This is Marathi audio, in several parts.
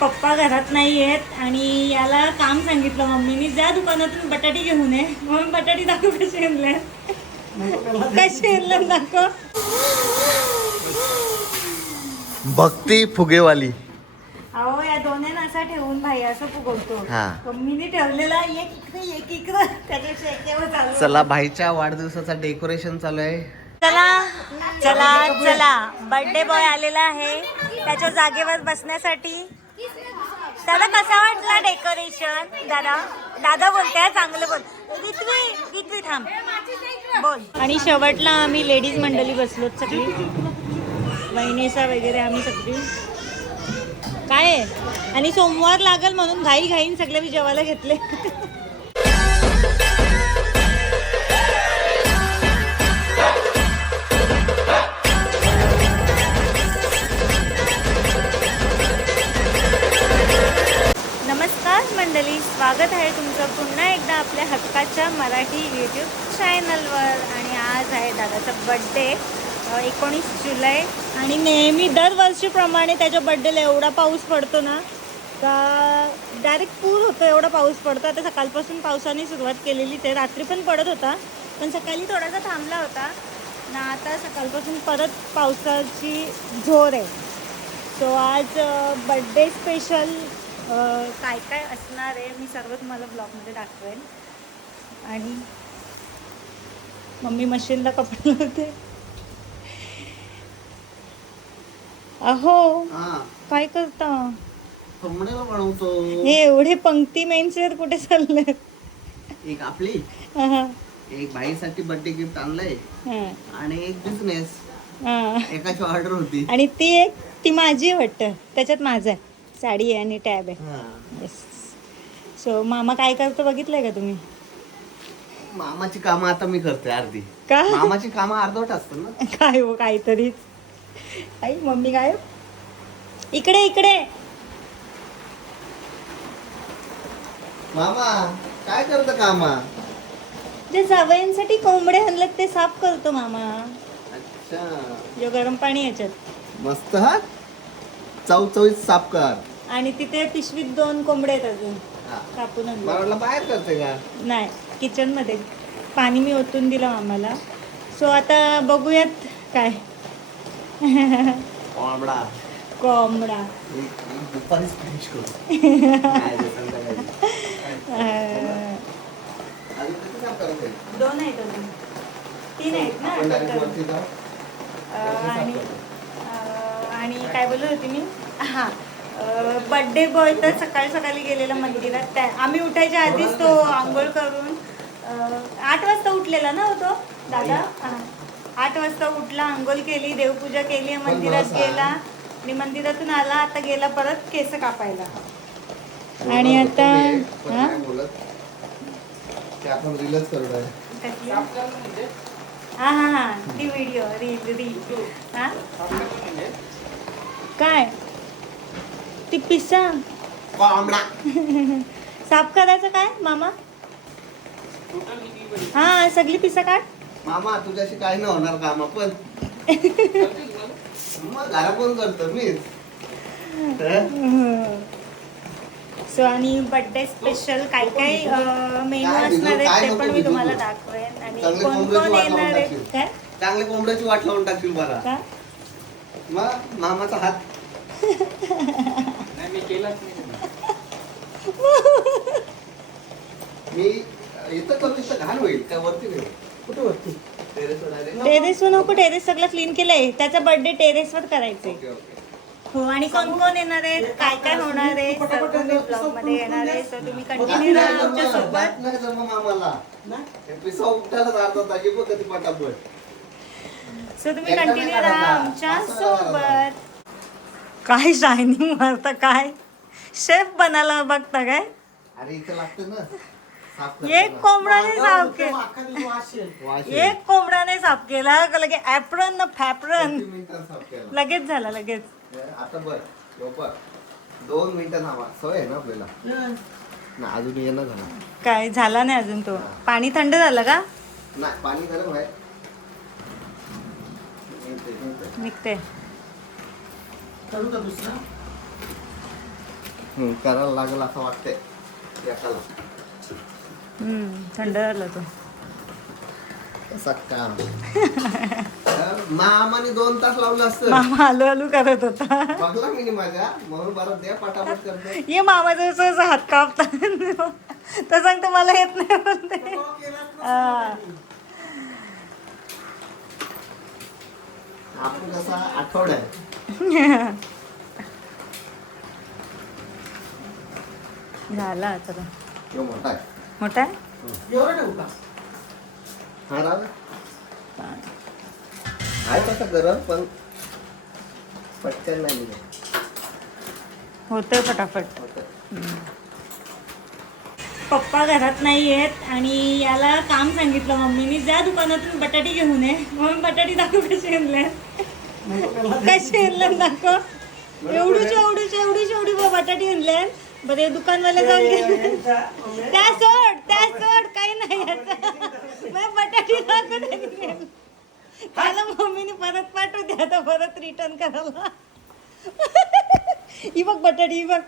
पप्पा घरात नाही आहेत आणि याला काम सांगितलं मम्मीनी, ज्या दुकानातून बटाटी घेऊन ये. म्हणून बटाटी दाखव कशी आणले, कशी आणले दाखव. भक्ती फुगेवाली. अहो या दोन्ही असा ठेवून भाई असं फुगवतो. मम्मीने ठेवलेला एक इकडे एक इकडे, त्याच्यापेक्षा एकेवर चालू. चला भाईच्या वाढदिवसाचा डेकोरेशन चालू आहे. चला चला चला, बर्थडे बॉय आलेला आहे त्याच्या जागेवर बसण्यासाठी. दादा कसा वाटला डेकोरेशन? दादा दादा बोलते चांगलं बोल. गीतवी थांब बोल. आणि शेवटला आम्ही लेडीज मंडळी बसलो सगळी, वहिनीसा वगैरे आम्ही सगळी. काय आहे, आणि सोमवार लागल म्हणून घाई घाईन सगळे मी जेवायला घेतले. नमस्कार मंडळी, स्वागत आहे तुमचं पुन्हा एकदा आपल्या हक्काच्या मराठी यूट्यूब चॅनलवर. आणि आज आहे दादाचा बड्डे, 19 जुलै. आणि नेहमी दरवर्षीप्रमाणे त्याच्या बड्डेला एवढा पाऊस पडतो ना का डायरेक्ट पूर होतो, एवढा पाऊस पडतो. आता सकाळपासून पावसाने सुरुवात केलेली, ते रात्री पण पडत होता पण सकाळी थोडासा थांबला होता ना, आता सकाळपासून परत पावसाची जोर आहे. सो आज बड्डे स्पेशल काय काय असणार आहे मी सर्व तुम्हाला ब्लॉगमध्ये दाखवेन. आणि मम्मी मशीनला कपडे लावते. अहो काय करता? बनवतो. हे एवढे पंक्ती मेन्सवेअर कुठे चालले? एक आपली, एक भाईसाठी बर्थडे गिफ्ट आणलंय आणि एक बिझनेस, एकाची ऑर्डर होती. आणि ती एक ती माझी वाटतं, त्याच्यात माझं आहे, साडी आहे आणि टॅब आहे. येस. सो मामा काय करतो बघितलंय का तुम्ही? मामाची कामं आता मी करते अर्धी. का? मामाची कामं अर्धवट असतात ना. काय हो काहीतरीच. आई मम्मी काय इकडे इकडे. मामा काय करत कामा? जे जावयांसाठी कोंबडे आणलं ते साफ करतो मामा. अच्छा, जो गरम पाणी याच्यात मस्त. हा चौचौईत साफ कर. आणि तिथे पिशवीत 2 कोंबडे आहेत अजून कापून आणले. मला बाहेर करते का? नाही, किचन मध्ये पाणी मी ओतून दिलं मामाला. सो आता बघूयात काय. कोंबडा कोंबडा दुपारीच फिनिश करू. दोन आहेत अजून, 3 आहेत ना. आणि काय बोलत होती मी? हां, बड्डे बॉय तर सकाळी सकाळी गेलेला मंदिरात. आम्ही उठायच्या आधीच तो आंघोळ करून 8 वाजता उठलेला ना होतो दादा. 8 वाजता उठला, आंघोळ केली, देवपूजा केली, मंदिरात गेला आणि मंदिरातून आला. आता गेला परत केस कापायला. आणि आता हा ती व्हिडिओ रील. हा काय ती पिस्सा साफ करायचं काय मामा? हा सगळी पिस्सा काढ. मामा तुझ्याशी काय नाही होणार काम, पण मग घरा कोण करतो मी. सो आणि बर्थडे स्पेशल काय काय मेनू असणार आहे ते पण मी तुम्हाला दाखवेन. आणि कोण कोण येणार आहे. काय चांगले कोंबड्याची वाट लावून टाकतील मला. का मग मामाचा हात मी केलाच नाही. मी इथं करू, इथं घाण होईल. त्या वरती नाही. कुठे वरती? टेरेसवर नको, टेरेस सगळं क्लीन केलंय. त्याचा बर्थडे टेरेसवर करायचंय. हो. आणि कोण कोण येणार आहे, काय काय होणार आहे सर्व मी ब्लॉग मध्ये येणार आहे. सो तुम्ही कंटिन्यू राहा आमच्या सोबत. सो तुम्ही कंटिन्यू राहा आमच्या सोबत. काय शायनिंग मारता, काय शेफ बनायला बघता काय? अरे इथं लागतं ना. एक कोंबडाने साफ केला, एक कोंबडाने साफ केला लगे ऍप्रन न फॅप्रन लगेच झाला लगेच. आता बरं 2 मिनिटं थांबा. सवय आहे ना आपल्याला ना. अजून येणं झालं काय झाला नाही अजून. तो पाणी थंड झालं का? नाही, पाणी गरम आहे. निघते. करायला लागल असं वाटतंय एकाला. थंड झाला तो. कसा काम मामाने 2 तास लावलं असतं. मामा आलू आलू करत होता. बघला मी माझ्या म्हणून बरं द्या पटापट करतो. ये मामाचा असं हात कापता तर सांगतो मला येत नाही बोलते. आपण कसा आठवडा आहे. झाला आता. तो मोठा आहे. मोठा आहे. एवढं ठेवू का? हा राव आहे तसं गरम पण पटकन नाही निघत. होतंय पटापट. होतं. पप्पा घरात नाही आहेत आणि याला काम सांगितलं मम्मीनी, ज्या दुकानातून बटाटी घेऊन ये. म्हणून बटाटी दाखव कशी आणल्या. कशी आणल्या दाखव. एवढी बटाटी आणल्या. बरे दुकानवाले जाऊन गेले. त्या सोड काही नाही याचं. बटाटी दाखव. त्याला मम्मीने परत पाठवते आता परत रिटर्न करायला. ही बघ बटाटी, ही बघ.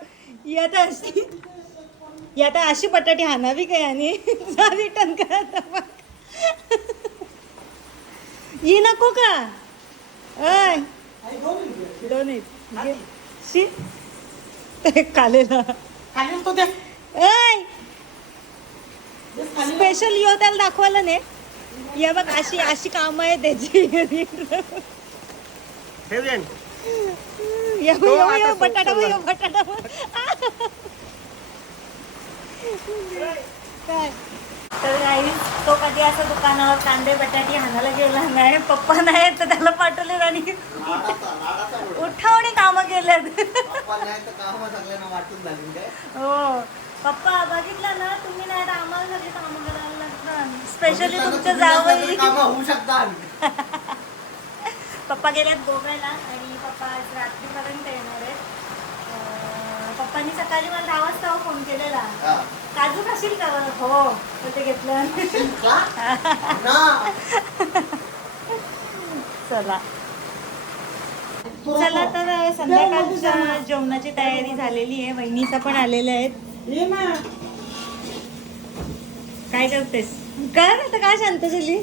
ही आता अशी बटाटी हाणावी काय आणि रिटर्न करा. ही नको का? अय दोन आहेत. शी कालेला स्पेशल यो त्याला दाखवायला नाही. या बघ अशी काम आहे त्याची. बटाटा काय तर काही तो कधी असं दुकानावर कांदे बटाटी हाणायला गेला नाही. पप्पा नाही तर त्याला पाठवले आणि उठावणे कामं केलेत. हो पप्पा बघितलं ना तुम्ही नाही तर आम्हाला सगळी कामं करायला लागतात. स्पेशली तुमचं जावई. पप्पा गेल्यात गोव्याला आणि पप्पा आज रात्रीपर्यंत येणार आहेत. पप्पांनी सकाळी मला 10 वाजता फोन केलेला. काजू खाशील का? हो ते घेतलं. चला तर संध्याकाळच्या जेवणाची तयारी झालेली आहे. वहिनीचा पण आलेल्या आहेत. काय करतेस? कर आता. काय शांत झाली?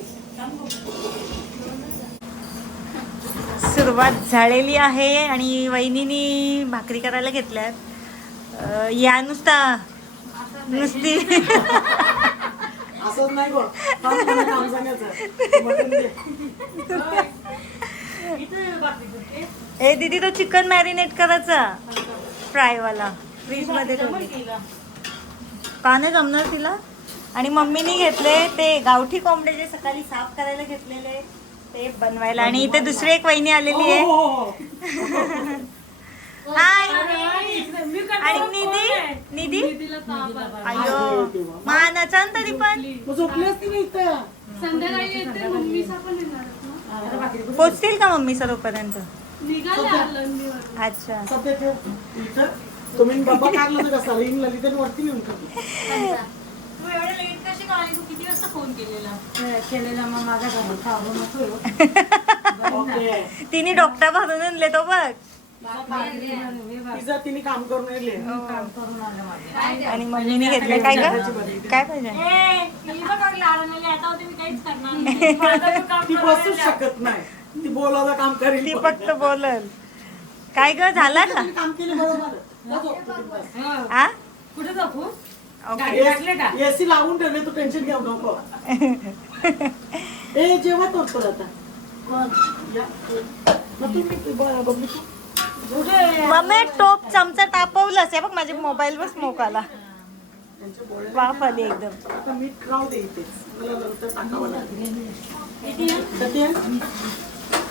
सुरुवात झालेली आहे आणि वहिनीनी भाकरी करायला घेतल्यात. या नुसती असंच नाही गो. काम सांगायचं. ए दीदी तो चिकन मॅरिनेट करायचा फ्रायवाला फ्रीज मध्ये का नाही जमणार तिला. आणि मम्मीनी घेतले ते गावठी कोंबडे जे सकाळी साफ करायला घेतलेले ते बनवायला. आणि इथे दुसरी एक वहिनी आलेली आहे. हाय. आणि निधी अयो मानाचा तरी पण पोचतील का मम्मी सर्वपर्यंत? अच्छा तुम्ही डब्बा काढला तर कसा रिंग ललित वरती येऊन तिने डॉक्टर भरून आणले तो बघ. तिने काम करून येले. आणि मम्मीने घेतले काय का काय पाहिजे. ती बसूच शकत नाही. ती बोलायला काम करेल. ती फक्त बोलल. काय ग झाला का? काम केलं बरोबर. आ कुठे जाऊ? एसी लावून ठेवले तू टेन्शन घेऊ नको. ए जेव्हा करतो आता मम्मी टोप चमचा तापवलास आहे बघ. माझ्या मोबाईल वर स्मोक आला. वाफ आली एकदम. आता मीठ राहू दे इथे. मला नंतर टाकावं लागेल.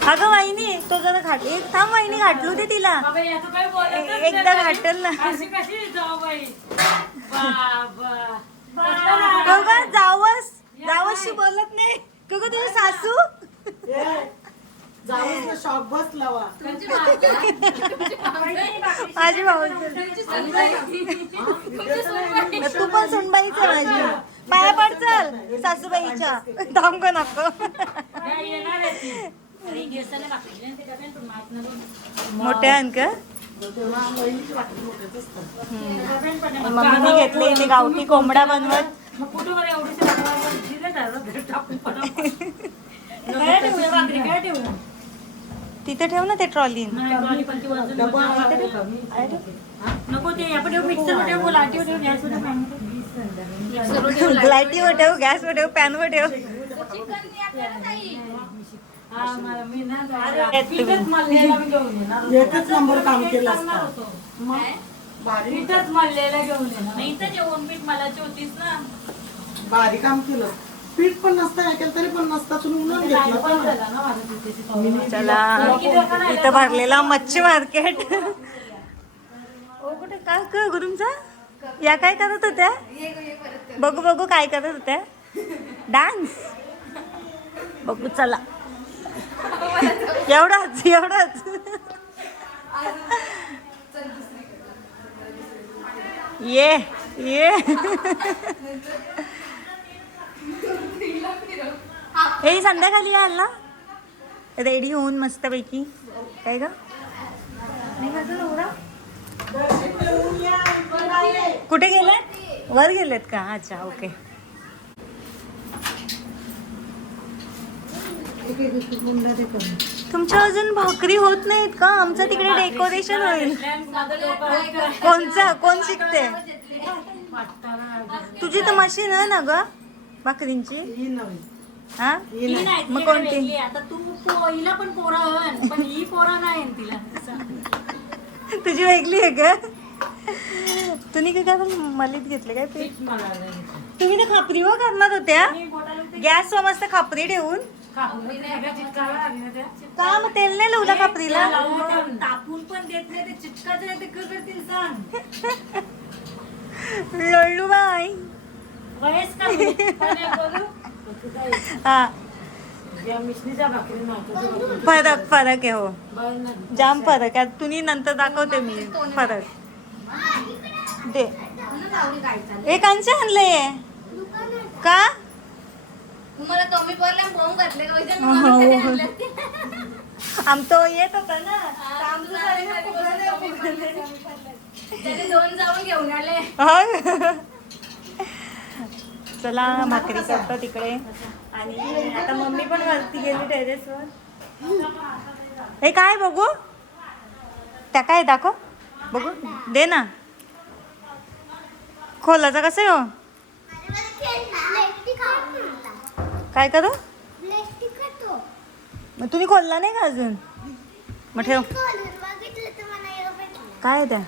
अगं वाहिनी तो जरा घाट. एक थांब वाहिनी घाटलू दे तिला. एकदा घाटल ना. जावशी बोलत नाही का ग तुझी सासू. जाऊन शॉप बस लावा. माझी भाऊ तू पण सुनबाईच आहे माझी. पाया पड चल सासूबाईच्या. थांब ग नको. मोठ्या आण का तेव्हा बहिणीची भाकरी मोठ्याच असतात. मम्मीने घेतले ते गावठी कोंबडा बनवत. मग कुठं बरं एवढीशी टाकून काय ठेवूया भाकरी काय ठेवू तिथे ठेव ना ते ट्रॉली. नाही ट्रॉली पण ती वजन डबा आहे. नको ते आपण ठेवू मिक्सर वर ठेवू लाटीवर ठेवू गॅसवर ठेवू लाईटीवर ठेव, गॅसवर ठेव, पॅनवर ठेव. पीठच मळलेला मी घेऊन येणार. एकच नंबर काम केलं असतं. मग पीठच मळलेलं घेऊन येणार. नाही तर जेवण पीठ मलाची होतीस ना. भारी काम केलं. पीठ पण नसतं ऐकेल तरी पण नसता चुनून घेतलं पण पण. झाला ना माझं तिथे. चला इथं भरलेला मच्छी मार्केट. ओ कुठे काय कर गो तुमचा? या काय करत होत्या? बघू बघू काय करत होत्या? डान्स बघू चला. एवढाच एवढाच. ये ये हे संध्याकाळी याल ना रेडी होऊन मस्तपैकी. काय ग आणि माझा नवरा कुठे गेलेत? वर गेलेत का? अच्छा ओके. तुमच्या अजून भाकरी होत नाहीत का? आमचं तिकडे डेकोरेशन होईल. कोण शिकते? तुझी तर मशीन आहे ना ग भाकरींची? ही नवीन. हा ही नाही, मग ती कोणती? वेगळी. आता तू हिला पण पोरं हवं पण ही पोरं नाही तिला. तुझी वेगळी आहे का? तुम्ही काय मलीत घेतले काय पीठ? तुम्ही तर खापरी व करणार होत्या गॅस वर मस्त खापरी ठेवून. का मग तेल नाही लावला खापरीला? तापून पण देत नाही ते चिटकाचं नाही ते करतील सांग. लळू बाई. वयस्कर हा या मिशनीच्या भाकरी नव्हतं. फरक आहे हो जाम फरक आहे. तुम्ही नंतर दाखवते मी फरक. दे हे कांचे आणलंय का? तुम्हाला कमी पडल्या फॉर्म घातले आमचं येत होता ना. त्याने दोन जाऊन घेऊन आले. चला भाकरी करतो तिकडे. आणि आता मम्मी पण वरती गेली टेरेसवर. हे काय बघू त्या काय दाखव बघू दे ना. खोलाचा कसं आहे हो? काय करू? मग तुम्ही खोलला नाही का अजून? मग ठेव. काय आहे त्या?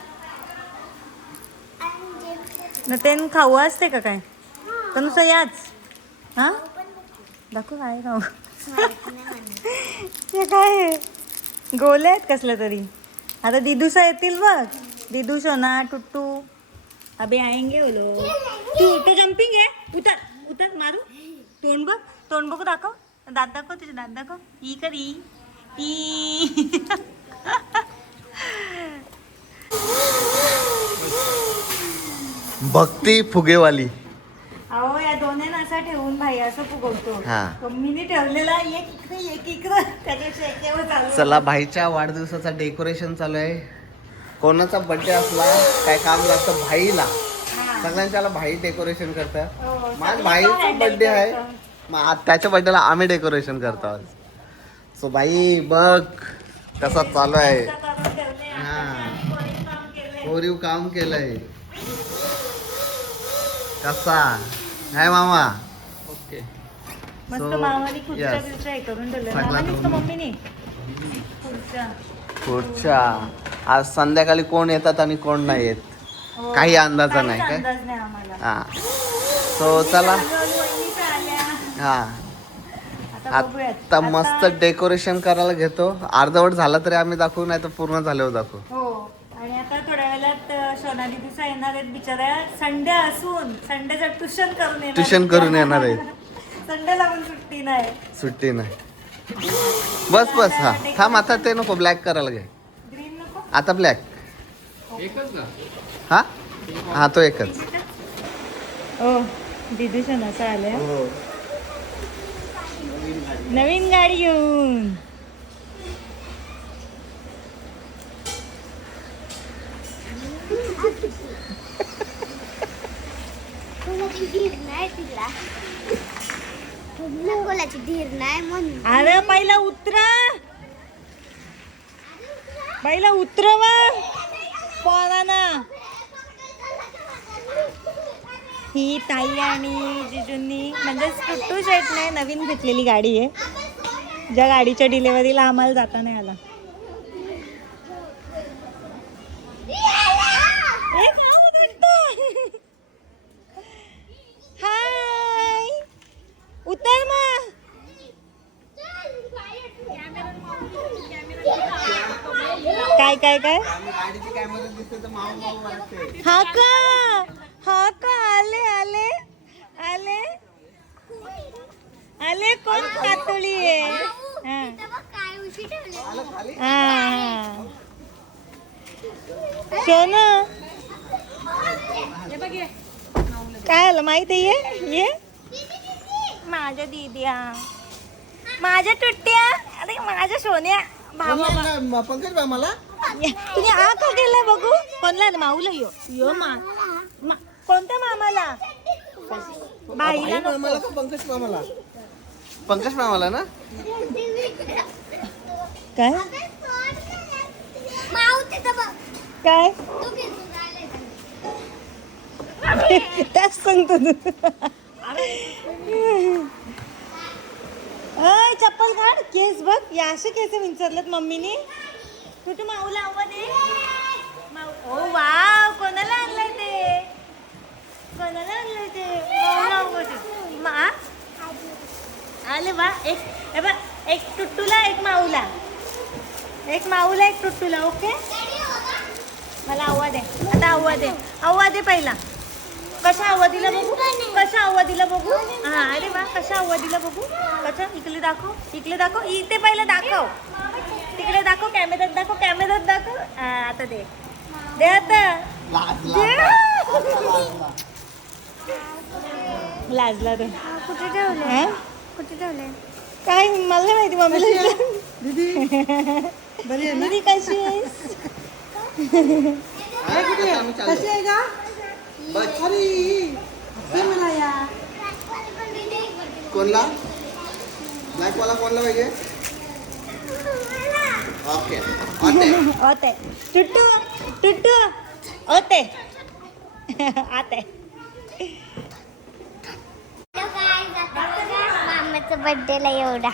मग ते खाऊ असते का काय? तर नुसतं याच हा दाखव काय खाऊ. हे काय आहे? गोले आहेत कसलं तरी. आता दिदूसा येतील बघ. दिदू सोना टुट्टू अबे आएंगे वो लोग. तू तो जंपिंग आहे. उतर उतर मारू. तोंड बघ दाखव. दात दाखव तुझे दात दाखव. ई करी ई. भक्ती फुगेवाली. अहो या दोन्ही असा ठेवून भाई असं फुगवतो. हा. मीने ठेवलेला एक इकडे एक इकडे त्याच्यापेक्षा एकेवर चालू. चला भाईच्या वाढदिवसाचा डेकोरेशन चालू आहे. कोणाचा बर्थडे असला काय काम लागतं भाईला. सगळ्यांच्याला भाई डेकोरेशन करतात. माझ्या भाईचा बर्थडे आहे मग त्याच्या बर्थडेला आम्ही डेकोरेशन करतो आज. सो भाई बघ कसा चालू आहे. कोरीव काम केलंय कसा आहे मामा. ओके मस्त So, मामाने खुर्च्या yes. बिर्च्या हे करून ठेवलं. सगळा मामानेच का करून. मम्मीने खुर्च्या. पुढच्या आज संध्याकाळी कोण येतात आणि कोण नाही येत हो. काही अंदाजा नाही काहीच काय. अंदाज नाही आम्हाला. हा सो चला. हळूहळू वहिनीच्या आल्या. हा आता बघूयात. आता मस्त डेकोरेशन करायला घेतो. अर्धवट झाला तरी आम्ही दाखवू नाही तर पूर्ण झाल्यावर दाखवू. हो आणि आता थोड्या वेळात सोनाली दिवसा येणार आहेत बिचाऱ्या. संडे असून संडेचं ट्युशन करून येणार. ट्युशन करून येणार आहेत. संडेला पण सुट्टी नाही. सुट्टी नाही. बस बस हा थांब आता ते नको ब्लॅक करायला घे. ग्रीन नको. आता ब्लॅक हा हा तो एकच. हो दिदू सोनाचा आल्या नवीन गाडी घेऊन. कोणाची धीर नाही तिला. कोणाची धीर नाही म्हणून. अरे पहिला उतरवा पोरांना. ही ताई आणि जिजूंनी म्हणजे टुट्टू शेटने नवीन घेतलेली गाडी आहे, ज्या गाडीच्या डिलेवरीला आम्हाला जाता नाही आला. हाय उतर मग. काय काय काय गाडीची कॅमेरा दिसते तर माऊ माऊ वाटते. हा का आले आले आले आले. कोण कातोळी आहे? हा. काय उशी ठेवले. आलं खाली. हा. सोनं काय आलं माहिती आहे? ये माझ्या दीद्या, माझ्या टुट्ट्या, अरे माझ्या सोन्या भावा. कोणाला? पंकज मामाला. तुम्ही आ का गेला बघू? कोणला? माऊला यो यो कोणत्या मामाला? बाईला नको. मामाला का पंकज मामाला? पंकज मामाला ना. काय माऊ तिथं बघ. काय तू फिरून आले. त्याच सांगतो तू. अय चप्पल काढ. केस बघ, या असे केस विंचरलेत मम्मीनी. कुठे माऊला आवाज दे. ओ वाव, कोणाला आणलंय ते? कोणाला आणलंय ते? माऊला आवाज दे. मा आले वा. एक हे बघ, एक टुट्टूला एक माऊला, एक माऊला एक टुट्टूला. ओके मला आवाज आहे आता. आवाज आहे पहिला. कशा आवाजीला बघू? कशा आवाजीला बघू? हा अरे वा, कशा आवाजीला बघू? कशा? इकडे दाखव, इकडे दाखव. इथे पहिलं दाखव, तिकडे दाखव, कॅमेऱ्यात दाखव, कॅमेऱ्यात दाखव. आता दे दे आता. लाजला तो. कुठे ठेवले? कुठे ठेवले? काय मला नाही माहिती. मम्मीला दीदी बरी आहे ना? दीदी कशी आहेस? कशी आहे का? अरे हे मला या. कोणला? ब्लॅकवाला कोणला पाहिजे? ओके. होते टुट्टू टुट्टू होते आते. मामाचा बर्थडेला एवढा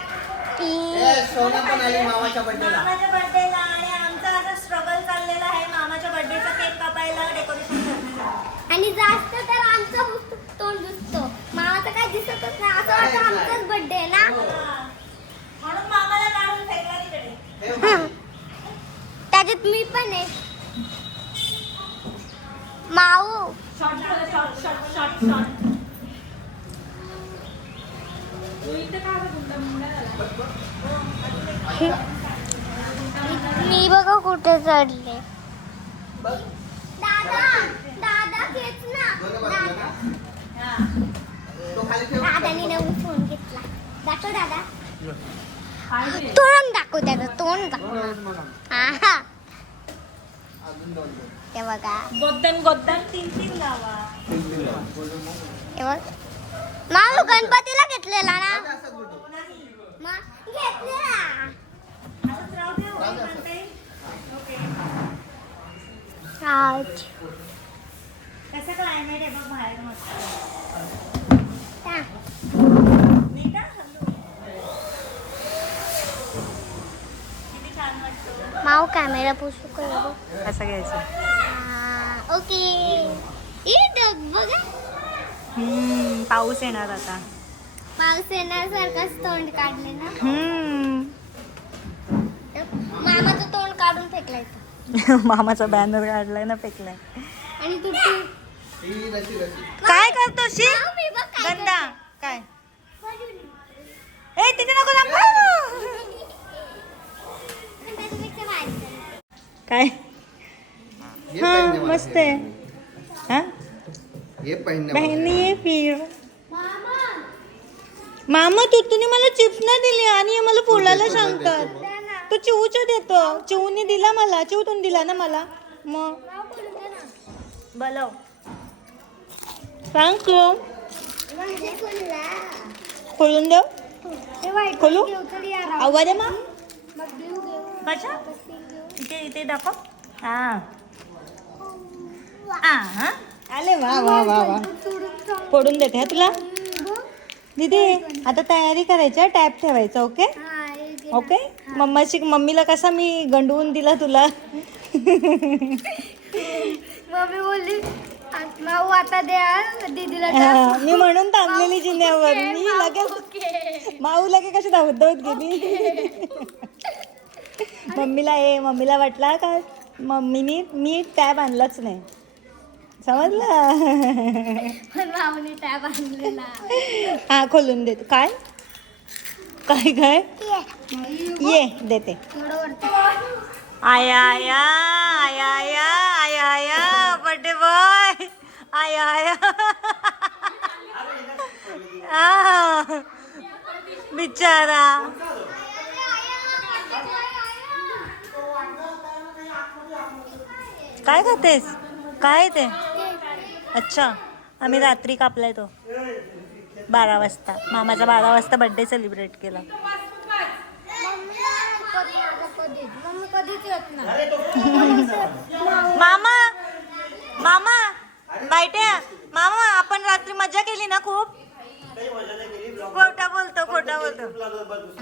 सोना पण आली मामाच्या बर्थडेला. मामाच्या बर्थडेला आणि आमचा आता स्ट्रगल चाललेला आहे मामाच्या बर्थडेचा केक कापायला, डेकोरेशन करण्याचा. आणि जास्त तर आमचं तोंड दिसतो. मामाचं काय दिसतच नाही. असं वाटतं आमचाच बर्थडे आहे ना. म्हणून मामाला काढून फेकला तिकडे. त्याच्यात मी पण आहे. माऊ मी बघा कुठे चढले. दादा दादा खेच ना. तो खाली ठेव. दादाने नवीन फोन घेतला. दाखव दादा. तोंड दाखव त्याचं तोंड दाखव. हा ते बघा. गोद्दन तीन तीन लावा. हे बघ. माऊ गणपतीला घेतलेला ना. मग घेतलेला. असंच राहू दे, होईल म्हणता येईल. ओके. कसं क्लायमेट आहे बघ बाहेर मस्त. नाही का? हल्लू. किती छान वाटतं. माऊ कॅमेरा पुसू कर. कसं घ्यायचं? ओके. ई डग बघा. पाऊस येणार आता. पाऊस येण्यासारखंच तोंड काढले ना. मामाचं तोंड काढून फेकलाय. मामाचा बॅनर काढलाय ना, फेकलाय. आणि तू ही रशी. काय करतो शी? मी बघ काय गंदा काय? ए तिथे नको दाखव. त्याच्यापेक्षा बाहेर. काय? ये हा पहनने वाला मस्त आहे. हा ये पहनने वाला बहिणी आहे फिर. मामा मामा तुम्ही मला चिप्स नाही दिली आणि मला पोळायला सांगतात. तो चिवूच्या देतो. चिवूने दिला मला. चिवतून दिला ना मला. मग बोलव. थँक्यू. खोलून देऊ. खोलू आवाज आहे मग कशा इथे इथे दाखव. हा हा आले वा वा वा वा. फोडून देते हा तुला दीदी. आता तयारी करायची, टॅप ठेवायचा. Okay okay. मम्मीला कसा मी गंडवून दिला तुला. मम्मी बोलली माऊ आता द्या दीदीला मी म्हणून थांबलेली जिन्यावर. मी लगेच माऊ लगे कशी धावत धावत गेली. मम्मीला वाटला का मी टॅब आणलाच नाही. समजलं. पण माऊने टॅब आणलेला. हा खोलून देतो. काय काय काय ये देते. आया आया आया आया आया आया बर्थडे बॉय आया आया. बिचारा. काय खातेस? काय ते? अच्छा आम्ही रात्री कापलाय तो 12 वाजता. मामाचा 12 वाजता बर्थडे सेलिब्रेट केला. मम्मी कधीच येत ना. मामा मामा बायट्या मामा आपण रात्री मजा केली ना खूप. खोटा बोलतो.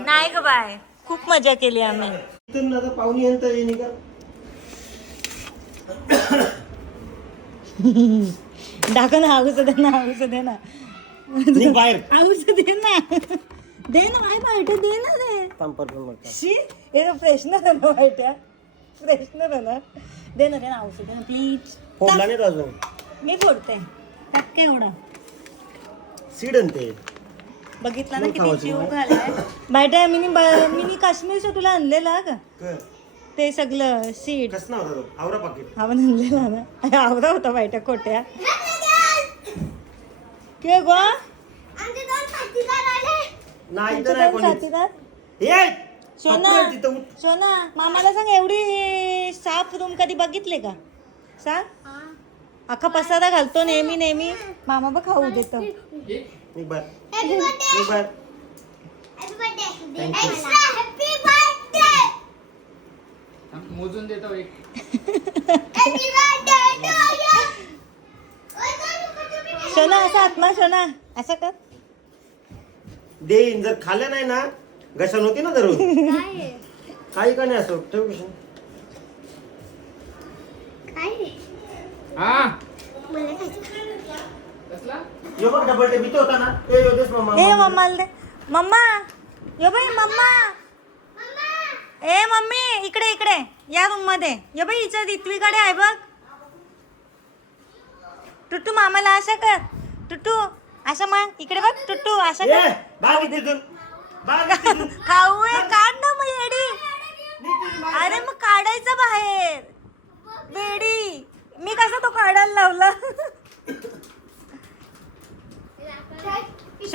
नाही ग बाय खूप मजा केली आम्ही. दाखव ना. आऊस दे ना. आऊस दे ना. आऊस दे ना. दे ना काय बायट्या दे ना रे. शी हे फ्रेशनर आहे ना बायट्या. फ्रेशनर आहे ना. दे ना आऊस दे ना प्लीज. फोडला नाही अजून. मी फोडते. त्यात काय एवढा सीडन ते बघितला ना किती जीव घालाय. बायट्या मी काश्मीरचं तुला आणलेला का ते सगळं सीड. कसं होता तो आवरा पाकिट. हा आणलेला ना. आवरा होता बायट्या खोट्या. के गो आमचे दोन साथीदार आले. नाही तर तुमचे नाही दोन कोणी. साथीदार. ए सोना तिथं सोना मामाला सांग एवढी साफ रूम कधी बघितले का सांग. अख्खा पसारा घालतो नेहमी. मामा बघ खाऊ देतो. एक बार हॅपी बर्थडे. एक बार happy birthday. Thank you. Extra happy birthday. मोजून देतो एक. Happy birthday to you. सोना असा आत्मा सोना असं कर. देईन जर खाल्लं नाही ना घशान होती ना धरून. काही का नाही असं ठेव कशी. हा मला खायचं. कसला यो बघ डबल टे भीती होता ना ते योदेश मामा. ए मम्माला दे. मम्मा यो बाई मम्मा. ए मम्मी इकडे या रूम मध्ये यो बाई. हिच्या रित्वीकडे आहे बघ. टुट्टू मामाला असं कर. टुट्टू असं मग इकडे बघ. टुट्टू असं ए कर. बाग तिथून बाग तिथून. खाऊ आहे काढ ना मग येडी. अरे मग काढायचं बाहेर बेडी. मी कसा तो काढायला लावला.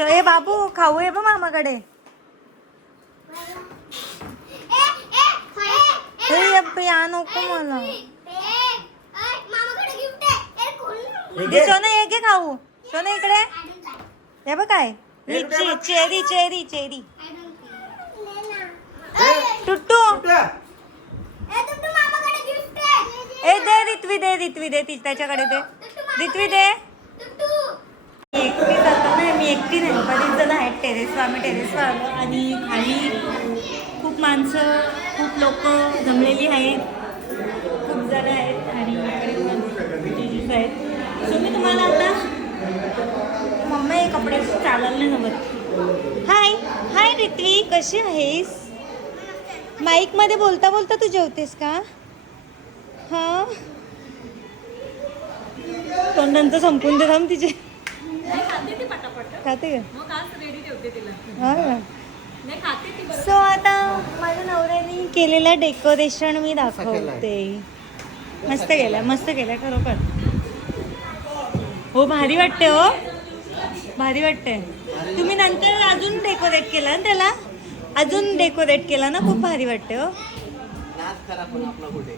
ए बाबू खाऊ आहे बा मामाकडे. या नको मला. दे सोना हे घे खाऊ. सोना इकडे हे बघ काय लिची चेरी. टुट्टू ए दे रित्वी दे त्याच्याकडे दे. रित्वी दे. मी एकटी जातो ना. मी एकटी नाही बरीच जण आहेत टेरेसवर. आम्ही टेरेसवर आलो आणि खाली खूप माणसं खूप लोक जमलेली आहेत. खूप जण आहेत आणि इकडे पण जीजूस आहेत. सो मी तुम्हाला आता मम्मा हे कपडे चालायला नाही जमत. हाय रित्वी कशी आहेस. माईकमध्ये बोलता तू जेवतेस का. हां तोंडांचं संपून दे थांब तिचे. खाते का. हां सो आता माझ्या नवऱ्याने केलेलं डेकोरेशन मी दाखवते. मस्त केलं खरोखर. हो भारी वाटते. हो भारी वाटते. तुम्ही नंतर अजून डेकोरेट केला ना त्याला. अजून डेकोरेट केला ना. खूप भारी वाटते. हो नाच करा पण आपला कुठे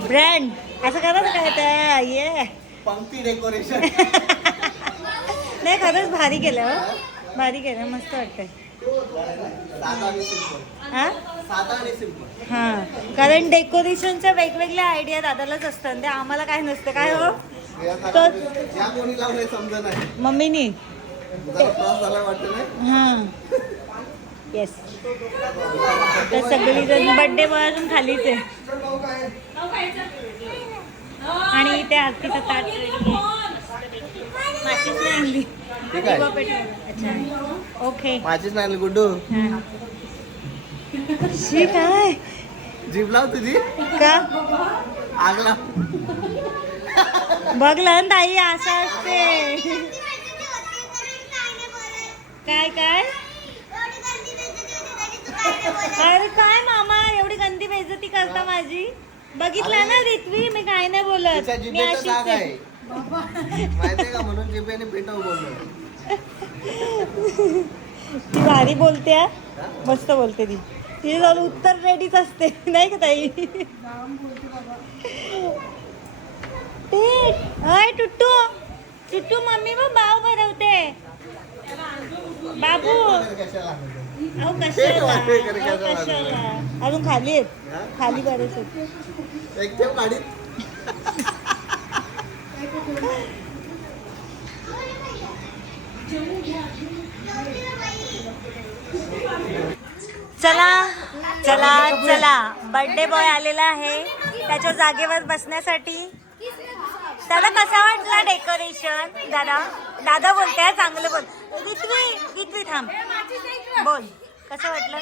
ब्रँड असं करा ना काय त्या ये पंक्ती डेकोरेशन. नाही खरंच भारी केलं हो. भारी केलं मस्त वाटतंय. साधा आणि सिंपल. हा साधा आणि सिंपल. हा कारण डेकोरेशनच्या वेगवेगळ्या आयडिया दादालाच असतात ते आम्हाला काय नसतं काय हो या कोणी लावलंय समजा नाही. मम्मीनी जरा त्रास झाला वाटतं नाही. हां येस तर सगळी जण बड्डे अजून खालीच आहे आणि इथे आरतीचं ताट ready आहे. माचीस नाही आणली. ठीक आहे. दिवा पेटवलं. अच्छा ओके माझीच नाही गुड्डू. हां. शी काय जीभ लाव तुझी. का आगला. बघलं ना ताई असं असते. काय काय अरे काय मामा एवढी गंदी बेइज्जती करता माझी. बघितलं ना रित्वी मी काय नाही बोलत तिच्या मी जिभेचा अशीच डाग आहे. आहे माहितीये का म्हणून जिभेने पेटव बोललो. ती भारी बोलते हा. मस्त बोलते ती तिथे जाऊन उत्तर रेडीच असते नाही का ताई. अय टुट्टू टुट्टू मम्मी मग बाव भरवते बाबू. कशाला अहो कशाला अजून खाली आहेत खाली बरेच आहेत. एक ठेव गाडीत. चला चला चला बर्थडे बॉय आलेला आहे त्याच्या जागेवर बसण्यासाठी. दादा कसा वाटला डेकोरेशन. दादा दादा बोलते चांगलं बोल. रित्वी थांब बोल कसं वाटलं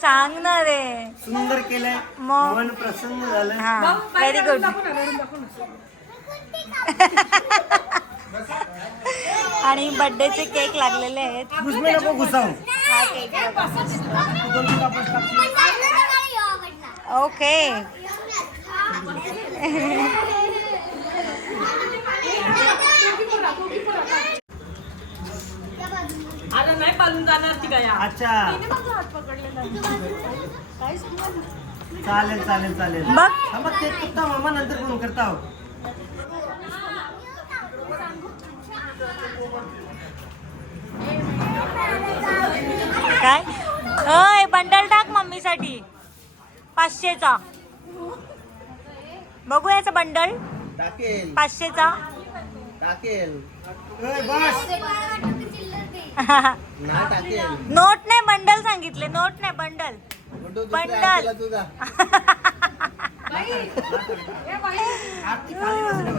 सांग ना रे. सुंदर केलंय. मग मन प्रसन्न झालं. हा व्हेरी गुड. आणि बर्थडेचे केक लागलेले आहेत. घुसमे नको घुसाव. हा केक ओके. आता नाही पालून जाणार ती काय अच्छा चालेल चालेल चालेल. बघ मग केक करता मामा नंतर फोन करता हो. काय अय बंडल टाक मम्मीसाठी 500चा. बघू याचा बंडल टाकेल 500चा. टाकेल. ए, बस नाही टाकेल. नोट नाही बंडल सांगितले. नोट नाही बंडल. गुड्डू बंडल. दुसऱ्या आरतीला तुझा. आरती खाली बसल्या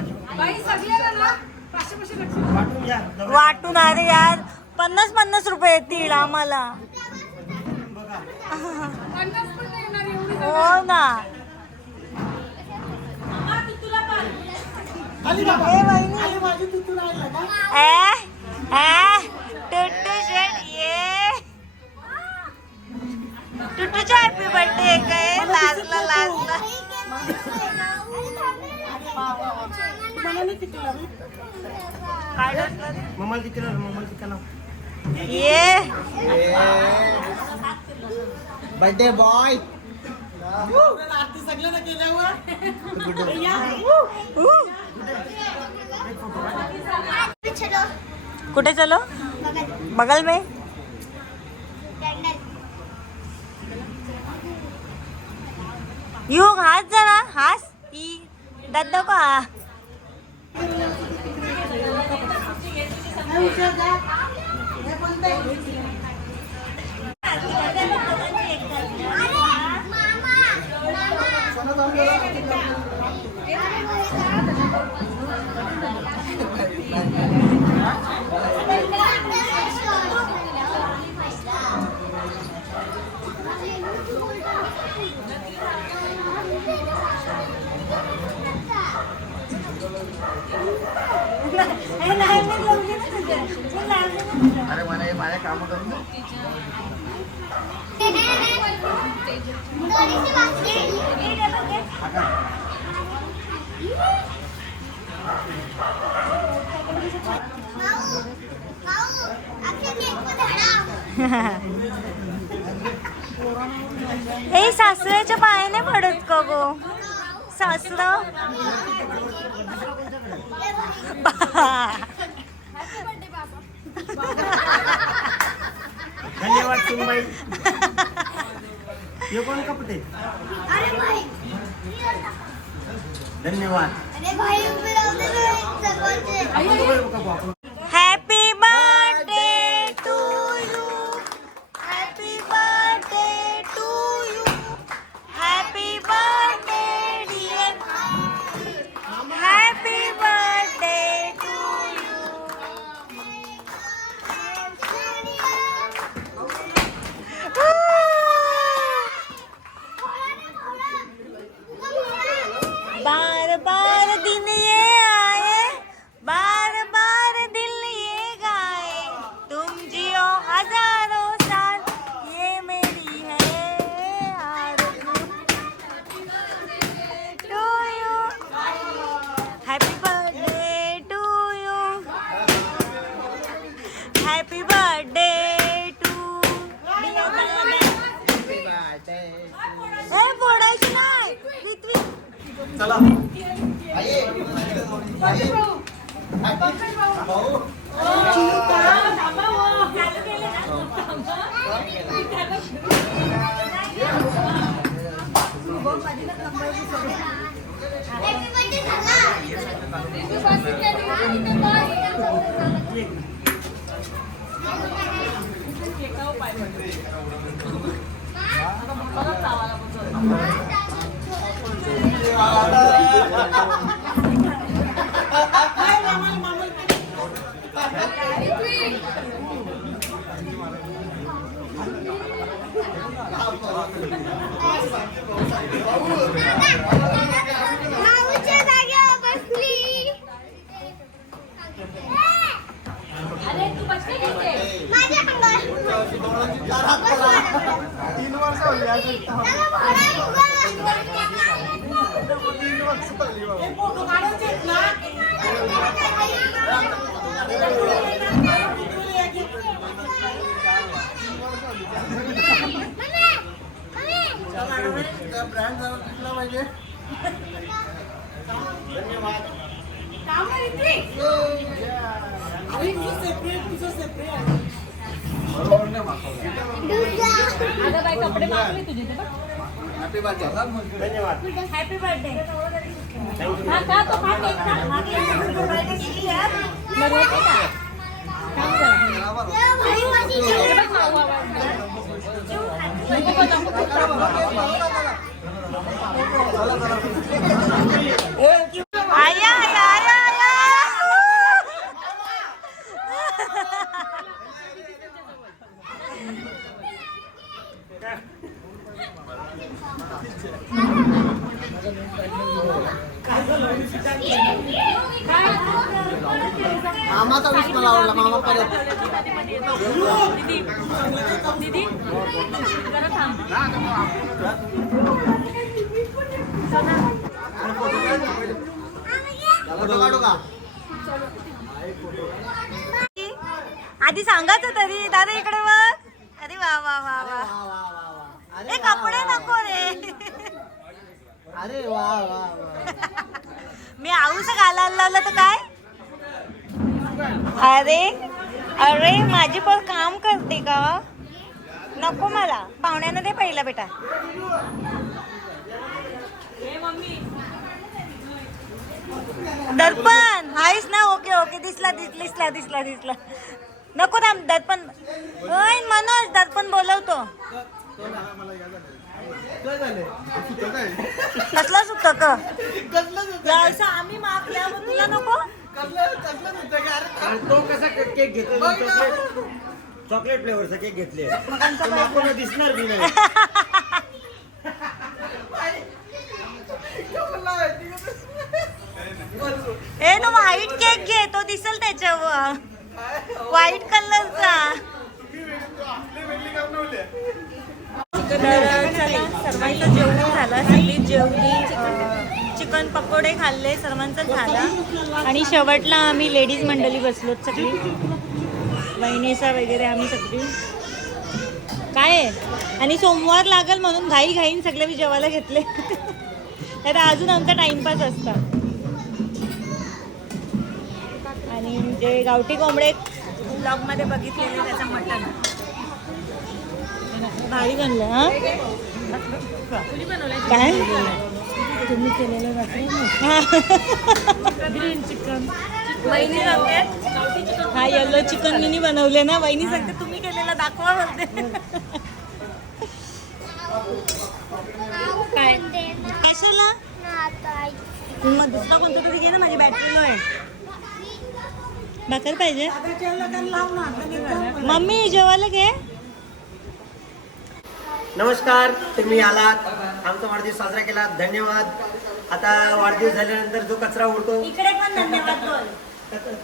वाटून घ्या. वाटून अरे यार 50 रुपये येतील आम्हाला. बघा हो ना खाली ए बघा. वहिनी. खाली माझी तुतू राहिला का? टुट्टू शेट ये टुट्टूचा हॅपी बर्थडे काय लाजला लाजला. मम्माला तिथे लाव, मम्माला तिथे लाव. ये बर्थडे बॉय. आरती सगळ्यांना केल्यावर कुठे चलो बगल में. यू हास जरा हास ई दादा का अरे मला हे माझ्या काम करून दे. हे सासऱ्याच्या पायाने पडत का गो. वस्त्र धन्यवाद सुनबाई. हे कोण कपडे? अरे भाई धन्यवाद. अरे भाई उभे राहू दे रे, सर्वांचे. Happy birthday to you happy birthday to you happy birthday dear happy birthday to you बार बार दिन ये आए बार बार दिल ये गाए तुम जियो हजारों साल ये मेरी है आरज़ू to you happy birthday to you happy birthday to फोडायची नाही ऋत्विक. चला. Happy birthday माऊच्या जागेवर बसली. माझ्या अंगावर. त्याला भराय उभा फोटो काढायचे ना. ब्रँड जरा दिसला पाहिजे. धन्यवाद. अरे तुझं सेपरेट, तुझं सेपरेट. अगं बाई कपडे मागले तुझे ते बघ. Happy birthday. धन्यवाद. हॅपी बर्थडे हा का तो हा केक का मागले मग होते का काम करा. हे बघ मावा आया आया आया आया मामाचा विष मला आवडला. मामा परत दीदी जरा थांब. फोटो काढू का? आधी सांगायचं तरी दादा इकडे बघ. अरे वा वा वा वा वा, वा, वा, वा. अरे ए वा, कपडे वा, वा. नको रे. अरे वा वा वा. मी आऊस घालायला लावलं तर काय. अरे अरे माझी पण काम करते का. नको मला पाहुण्यानं दे पहिला बेटा. दर्पण आहेस ना. ओके ओके दिसला दिसला दिसला दिसला. नको थांब दर्पण. ओय मनोज दर्पण बोलवतो. काय झालंय? सुटं काय? कसलं सुटतं का कसलं सुटं? यायचं आम्ही मागल्यावर तुला नको. कसलं सुटं काय? अरे आणि तो कसा केक घेतला? चॉकलेट फ्लेवरचा केक घेतले. कोणी दिसणार बी नाही. ए नो व्हाईट केक घे तो दिसेल त्याच्यावर. व्हाईट कलरचा. तर चला सर्वांचं जेवण झालं. सगळी जेवली. चिकन पकोडे खाल्ले. सर्वांचं झालं. आणि शेवटला आम्ही लेडीज मंडळी बसलो सगळी. बहिणीचा वगैरे आम्ही सगळी काय आहे. आणि सोमवार लागल म्हणून घाई घाईन सगळे मी जेवायला घेतले. तर अजून आमचा टाइमपास असतात. आणि जे गावठी कोंबडे ब्लॉग मध्ये बघितलेले त्याचं मटण भारी बनलं. हा काय तुम्ही केलेलं ग्रीन चिकन वहिनी सांगते. हा येलो चिकन मिनी बनवले ना. वहिनी सांगते तुम्ही केलेलं दाखवा म्हणते. काय कशाला मग दुसरा कोणता तरी घे ना. माझी बॅटरी लो आहे. भाकर पाहिजे मम्मी जेवायला घे. नमस्कार, तुम्ही आलात, आमचा वाढदिवस साजरा केला, धन्यवाद. आता वाढदिवस झाल्यानंतर जो कचरा उडतो इकडे पण धन्यवाद बोल.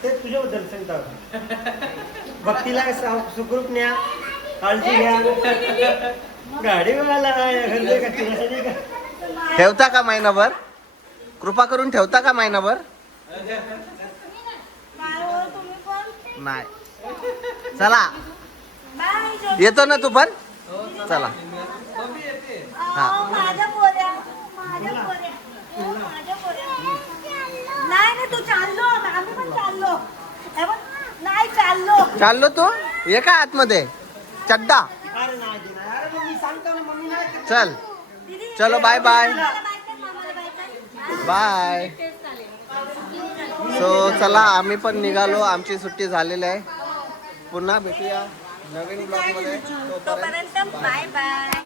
ते तुझ्याबद्दल सांगतो. भक्तीला सुखरूप न्या, काळजी घ्या. गाडीवाला ठेवता का महिनाभर? कृपा करून ठेवता का महिनाभर? नाही. चला येतो ना तू पण. चला हा माझ्या पोऱ्या नाही तू चाललो. आम्ही पण चाललो. नाही चाललो तू ये का आतमध्ये चड्डा. अरे नाही देणार. अरे मग मी सांगतो ना, मम्मी नाही. चल चलो बाय बाय बाय. सो चला आम्ही पण निघालो. आमची सुट्टी झालेली आहे. पुन्हा भेटूया नवीन ब्लॉग मध्ये. तोपर्यंत बाय बाय.